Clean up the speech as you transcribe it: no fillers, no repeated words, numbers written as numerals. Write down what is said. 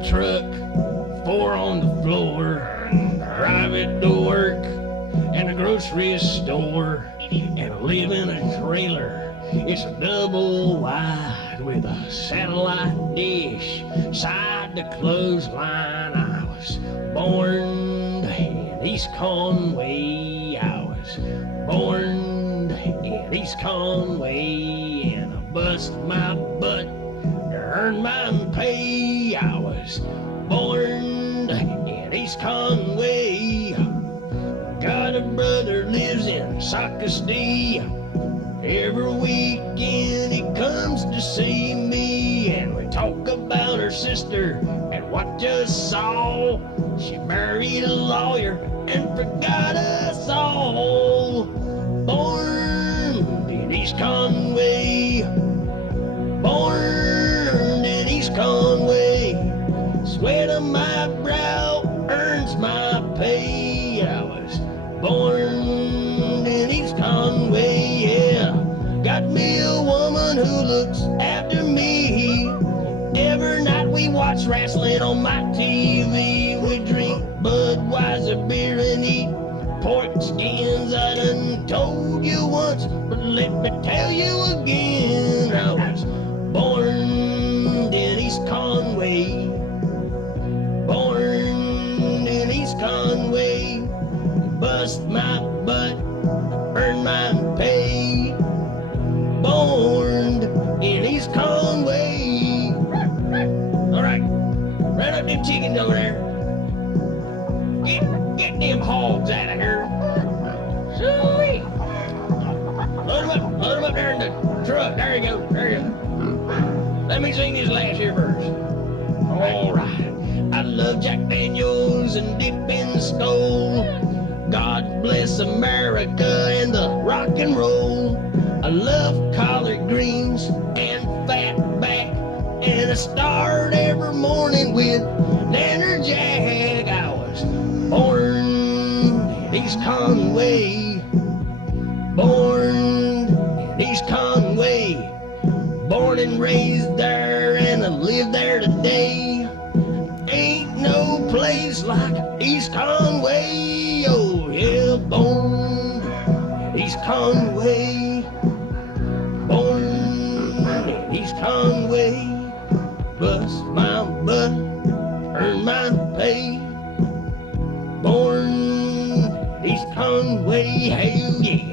a truck, 4 on the floor, driving to work and a grocery store, and I live in a trailer. It's a double wide with a satellite dish, side to clothesline. I was born in East Conway. I was born in East Conway, and I bust my butt to earn my pay. I was born in East Conway. Got a brother lives in Socastee. Every weekend he comes to see me, and we talk about her sister and what just saw. She married a lawyer and forgot us all. Born in East Conway, born in East Conway. Sweat of my brow earns my pay. I was born in East Conway, yeah. Got me a woman who looks after me. Every night we watch wrestling on my TV. We drink Budweiser beer and eat pork skins. I done told you once, but let me tell you again. I was born in East Conway, born in East Conway. Bust my butt, earn my pay. Born in East Conway. All right, round up them chickens over there. Get them hogs out of here. Sweet. Load them up there in the truck. There you go. There you go. Let me sing this last here verse. All right. I love Jack Daniels and dip in the skull. God bless America and the rock and roll. I love collard greens and fat back, and I start every morning with Nanner Jack. I was born in East Conway, born in East Conway, born and raised there, and I live there today. Ain't no place like East Conway. Oh yeah, born in East Conway, born in East Conway. Bust my butt, earn my pay. Born in East Conway, hell yeah.